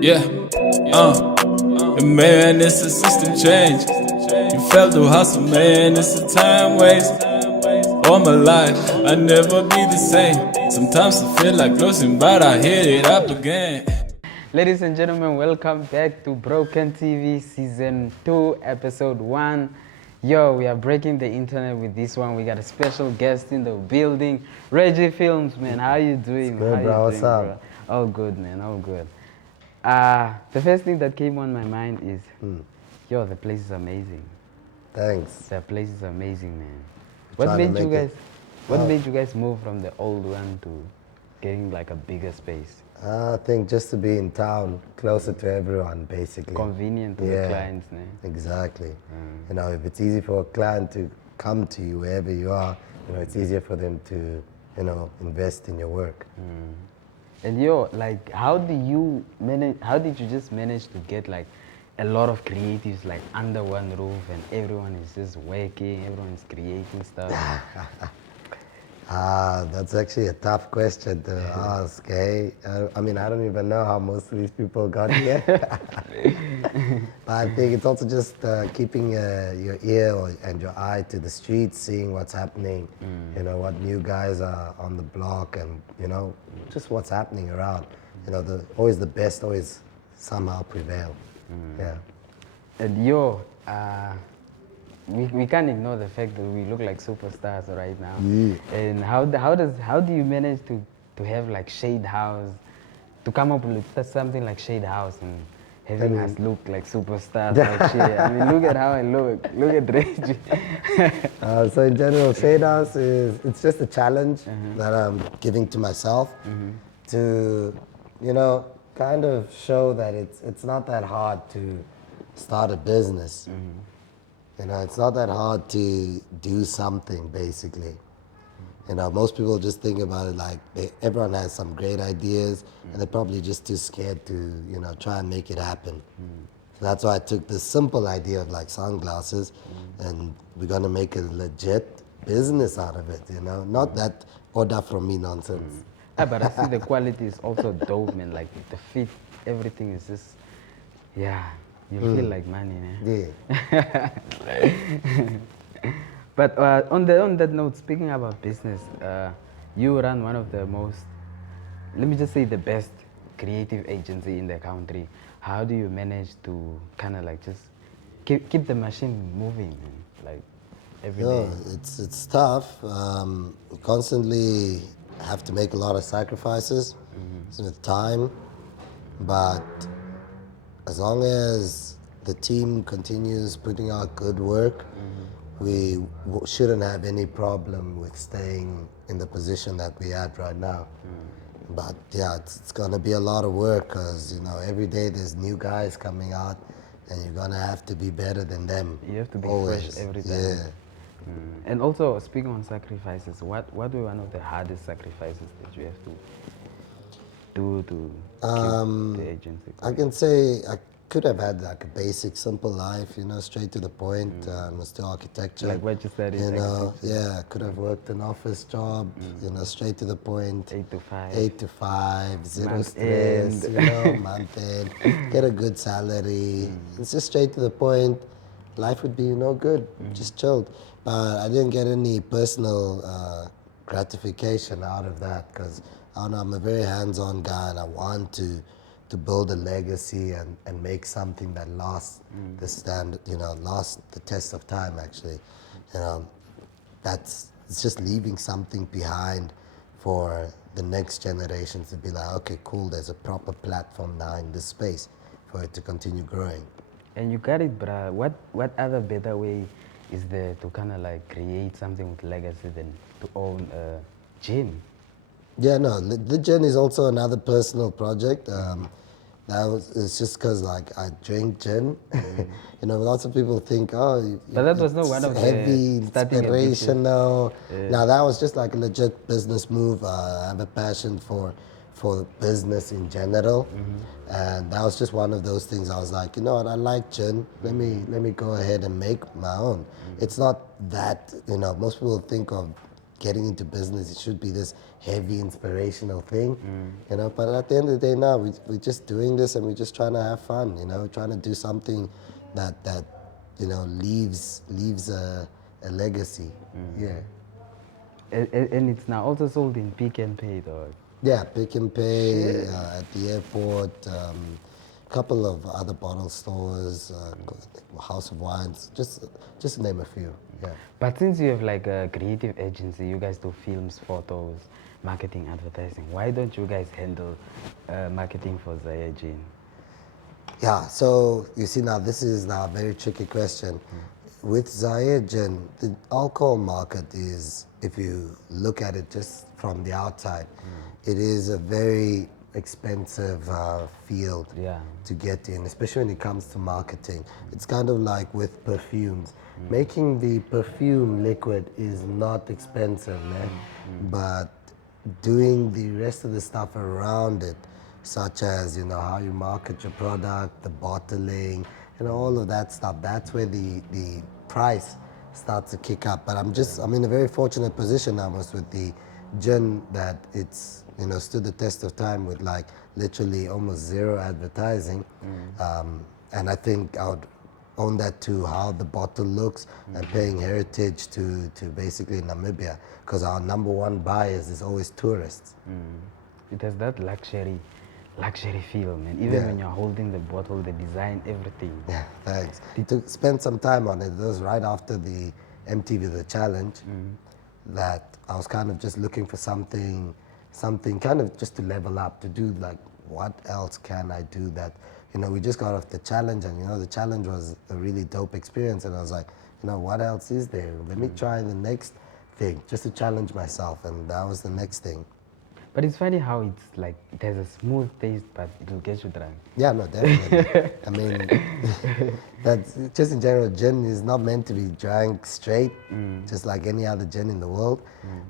Yeah, man, it's a system change. You felt the hustle, man, it's a time waste. All my life, I never be the same. Sometimes I feel like losing, but I hit it up again. Ladies and gentlemen, welcome back to Broken TV Season 2, Episode 1. Yo, we are breaking the internet with this one. We got a special guest in the building, Reggie Films, man. How you doing? Good, How bro. you What's doing, up? bro? All good, man. All good. The first thing that came on my mind is, yo, the place is amazing. Thanks. The place is amazing, man. Trying to make it- What made you guys move from the old one to getting like a bigger space? I think just to be in town, closer to everyone, basically. Convenient to the clients, man. Exactly. You know, if it's easy for a client to come to you wherever you are, you know, it's easier for them to, you know, invest in your work. And yo, like, how did you just manage to get like a lot of creatives like under one roof and everyone is just working, everyone is creating stuff? That's actually a tough question to ask, eh? I mean, I don't even know how most of these people got here. But I think it's also just keeping your ear and your eye to the streets, seeing what's happening, you know, what new guys are on the block and, you know, just what's happening around. You know, always the best always somehow prevail. Yeah. And yo, we can't ignore the fact that we look like superstars right now. And how do you manage to have like Shade House, to come up with something like Shade House and having us look like superstars like shit? I mean, look at how I look. Look at Reggie. So in general, Shade House it's just a challenge that I'm giving to myself to, you know, kind of show that it's not that hard to start a business. You know, it's not that hard to do something, basically. You know, most people just think about it like everyone has some great ideas and they're probably just too scared to, you know, try and make it happen. So that's why I took this simple idea of like sunglasses and we're going to make a legit business out of it, you know, not that order from me nonsense. But I see the quality is also dope, man. Like the fit, everything is just, yeah, you feel like money, man. Yeah. But on that note, speaking about business, you run one of the most, let me just say, the best creative agency in the country. How do you manage to kind of like just keep the machine moving, man? Like every day? No, it's tough. You constantly have to make a lot of sacrifices with time, but as long as the team continues putting out good work, we shouldn't have any problem with staying in the position that we're at right now. But yeah, it's gonna be a lot of work because, you know, every day there's new guys coming out and you're gonna have to be better than them. You have to be always. fresh every time. Yeah. And also, speaking on sacrifices, what were one of the hardest sacrifices that you have to do to keep the agency I going? can say I could have had like a basic, simple life, you know, straight to the point. Was still architecture. Like what you said is You know, architecture. yeah, I could have worked an office job, you know, straight to the point. 8 to 5. 8 to 5, zero Month stress, end. you know, month end, get a good salary. It's just straight to the point. Life would be, you know, good, just chilled. But I didn't get any personal gratification out of that because I don't know, I'm a very hands-on guy and I want to build a legacy and make something that lasts the standard, you know, lasts the test of time actually. You know, it's just leaving something behind for the next generations to be like, okay, cool, there's a proper platform now in this space for it to continue growing. And you got it, bruh. What other better way is there to kind of like create something with legacy than to own a gym? Yeah, no, the gin is also another personal project. It's just because like I drink gin. You know, lots of people think, oh, But that was not it's one of the heavy, starting a business. inspirational. Now that was just like a legit business move. I have a passion for business in general, and that was just one of those things. I was like, you know what, I like gin. Let me go ahead and make my own. It's not that, you know, most people think of getting into business, it should be this heavy inspirational thing, you know. But at the end of the day, now we're just doing this and we're just trying to have fun, you know, trying to do something that you know leaves a legacy. Yeah. And it's now also sold in Pick and Pay, dog. Yeah, Pick and Pay Shit. at the airport, couple of other bottle stores, House of Wines, just to name a few. Yeah. But since you have like a creative agency, you guys do films, photos, marketing, advertising. Why don't you guys handle marketing for Zaya Jean? Yeah, so you see now, this is now a very tricky question. With Zayajan, the alcohol market is, if you look at it just from the outside, it is a very expensive field Yeah. to get in, especially when it comes to marketing. It's kind of like with perfumes. Making the perfume liquid is not expensive, man, but doing the rest of the stuff around it, such as, you know, how you market your product, the bottling, you know, all of that stuff, that's where the price starts to kick up. But I'm in a very fortunate position almost with the gin that it's, you know, stood the test of time with like literally almost zero advertising. And I think I would own that to how the bottle looks and paying heritage to basically Namibia, because our number one buyers is always tourists. It has that luxury feel, man. Even Yeah. when you're holding the bottle, the design, everything. Yeah, thanks. To spend some time on it, it was right after the MTV The Challenge that I was kind of just looking for something kind of just to level up, to do like, what else can I do that, you know, we just got off the challenge and, you know, the challenge was a really dope experience and I was like, you know, what else is there? Let me try the next thing just to challenge myself, and that was the next thing. But it's funny how it's like, it has a smooth taste, but it'll get you drunk. Yeah, no, definitely. I mean, that's just in general, gin is not meant to be drank straight, just like any other gin in the world.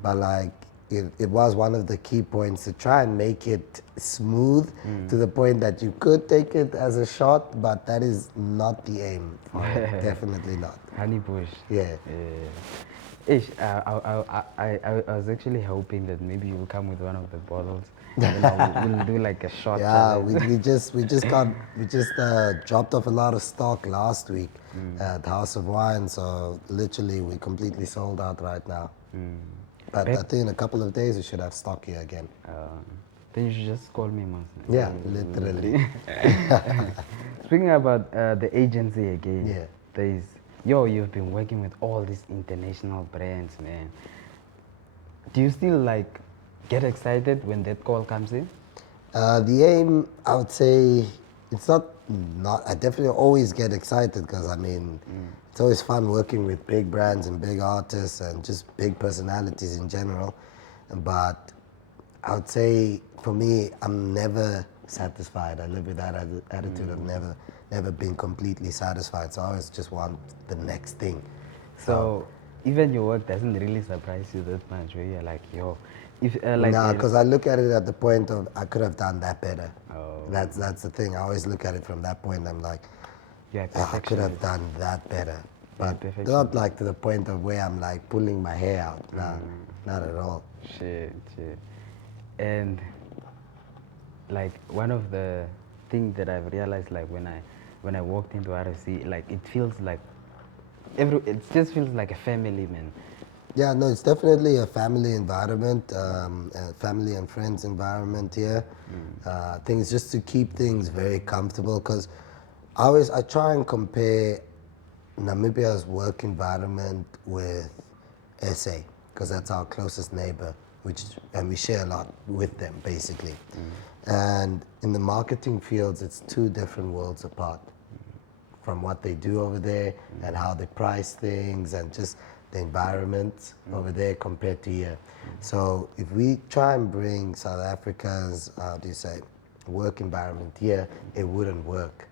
But like, it was one of the key points to try and make it smooth to the point that you could take it as a shot, but that is not the aim for it. Definitely not. Honey bush. Yeah. Ish, I was actually hoping that maybe you'll come with one of the bottles. You know, we'll do like a shot. Yeah, challenge. we just dropped off a lot of stock last week at House of Wine, so literally we completely sold out right now. But I think in a couple of days we should have stock here again. Then you should just call me, man. Yeah, literally. Speaking about the agency again, Yeah. there's, you've been working with all these international brands, man. Do you still like get excited when that call comes in? The aim, I would say, it's not. I definitely always get excited because I mean, it's always fun working with big brands and big artists and just big personalities in general. But I would say for me, I'm never satisfied. I live with that attitude. I've never been completely satisfied. So I always just want the next thing. So even your work doesn't really surprise you that much, where you're like, if like No, because I look at it at the point of I could have done that better. Oh. That's the thing. I always look at it from that point. I'm like, you're a I could have perfectionist. done that better. But perfectionist. not like to the point of where I'm like pulling my hair out. No, not at all. Shit. And like one of the things that I've realized, like when I walked into RFC, like it feels like it just feels like a family, man. Yeah, no, it's definitely a family environment, a family and friends environment here. I think it's just to keep things very comfortable because I try and compare Namibia's work environment with SA because that's our closest neighbor, and we share a lot with them basically. And in the marketing fields, it's two different worlds apart from what they do over there and how they price things and just the environment over there compared to here. So if we try and bring South Africa's, work environment here, it wouldn't work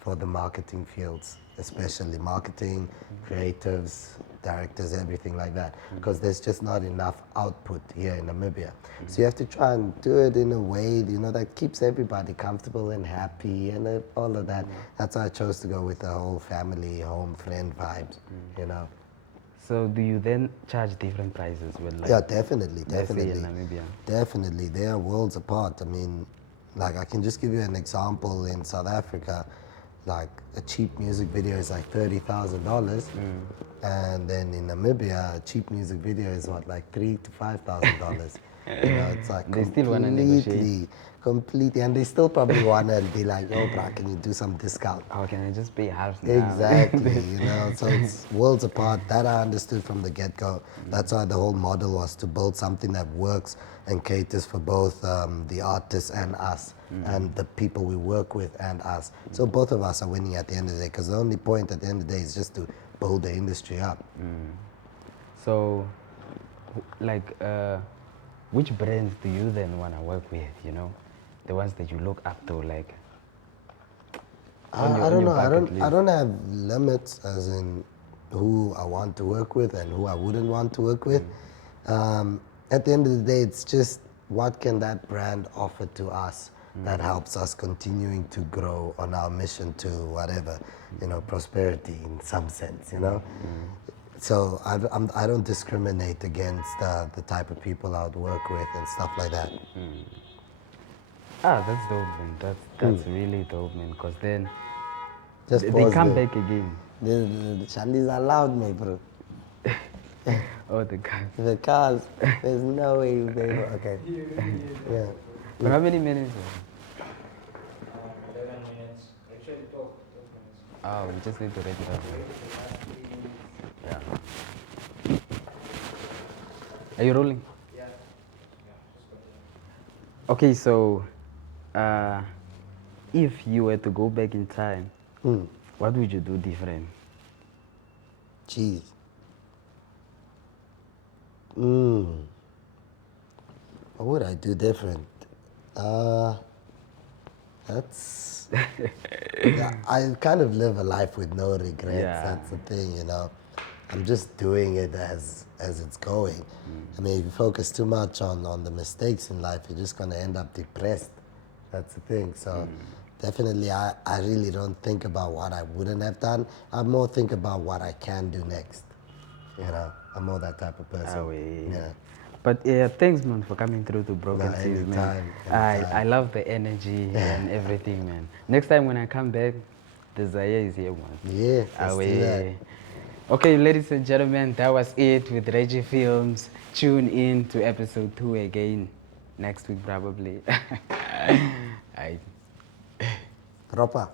for the marketing fields, especially marketing, creatives, directors, everything like that, because there's just not enough output here in Namibia. So you have to try and do it in a way, that keeps everybody comfortable and happy and all of that. That's why I chose to go with the whole family, home, friend vibes, So do you then charge different prices when like Yeah, definitely, let's say definitely. in Namibia? Definitely, they are worlds apart. I mean, like I can just give you an example. In South Africa, like a cheap music video is like $30,000, and then in Namibia, a cheap music video is what, like $3,000 to $5,000. You know, it's like They still wanna negotiate. completely, and they still probably wanna be like, "Yo, bro, can you do some discount?" How can I just pay half now? Exactly, you know, so it's worlds apart. That I understood from the get-go. That's why the whole model was to build something that works and caters for both the artists and us, and the people we work with and us. So both of us are winning at the end of the day, because the only point at the end of the day is just to build the industry up. So, like, which brands do you then want to work with? You know, the ones that you look up to, like. I don't know. Bucket I don't have limits as in who I want to work with and who I wouldn't want to work with. At the end of the day, it's just what can that brand offer to us that helps us continuing to grow on our mission to whatever, you know, prosperity in some sense, you know. So I don't discriminate against the type of people I would work with and stuff like that. Ah, that's dope, man. That's really dope, man. Cause then Just they pause come there. back again. The Chinese are loud, me, bro. Oh, the guy. The cars, there's no way you be able. Okay. Yeah. But how many minutes? 11 minutes. Actually, 12 minutes. Oh, we just need to rate it out. Yeah. Are you rolling? Yeah. Okay, so if you were to go back in time, what would you do different? Jeez. What would I do different? That's. Yeah, I kind of live a life with no regrets. Yeah. That's the thing, you know. I'm just doing it as it's going. I mean, if you focus too much on the mistakes in life, you're just gonna end up depressed. That's the thing. So definitely, I really don't think about what I wouldn't have done. I more think about what I can do next. You know, I'm more that type of person. Yeah. But thanks, man, for coming through to Broken No, Seas, man. anytime. I love the energy and everything, man. Next time when I come back, the Zaya is here, man. Yeah, let's do that. Okay, ladies and gentlemen, that was it with Reggie Films. Tune in to episode 2 again next week, probably. Proper.